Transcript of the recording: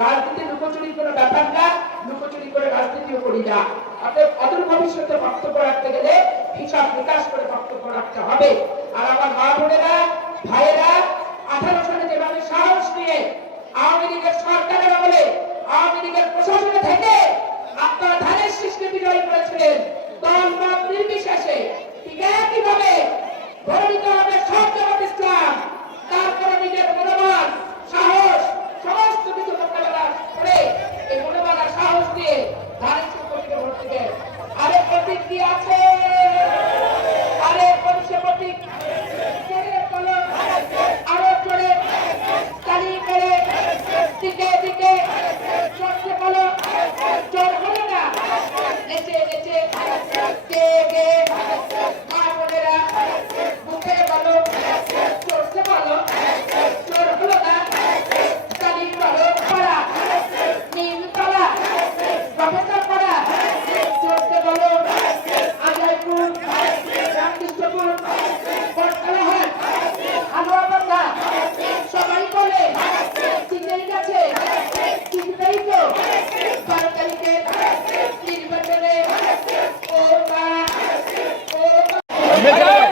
রাজনীতি লুকোচুরি কোনো ব্যাপার না, লুকোচুরি করে রাজনীতিও করি না। অতএব অদূর ভবিষ্যতে বক্তব্য রাখতে গেলে হিসাব নিকাশ করে বক্তব্য রাখতে হবে। আর আমার মা বোনেরা, ভাইয়েরা, 18 সালে যেভাবে সাহস নিয়ে আওয়ামী লীগের সরকারের আমলে, আওয়ামী লীগের প্রশাসনে থেকে আপনারা ধানের শীষকে বিজয়ী করেছিলেন, দল মত নির্বিশেষে, ঠিক একইভাবে গড়ে নিতে হবে সব জামাত ইসলাম। তারপরে নিজের মনোবল, সাহস, সমস্ত কিছু মোকাবেলা করে এই মনোবল আর সাহস দিয়ে ধানের শীষ প্রতীকে ভোট দিবেন। আরে প্রতীক কি আছে? আরে পরিষে প্রতীক আরো করে তালি করে দিকে দিকে চলতে বলো, চোর হলো না, নেচে নেচে গে গে মা বোনেরা মুখে বলো, চলতে বলো, চোর হলো না, তালি করো পাড়া, নীল পাড়া, প্রফেসর পাড়া, চলতে বলো, আজয়পুর, রামকৃষ্ণপুর, বটতলাহাট, হালুয়াবান্ধা, সবাই বলে চিনেই গেছে, চিনতেই তো 12 তারিখে নির্বাচনে ও মা ও মা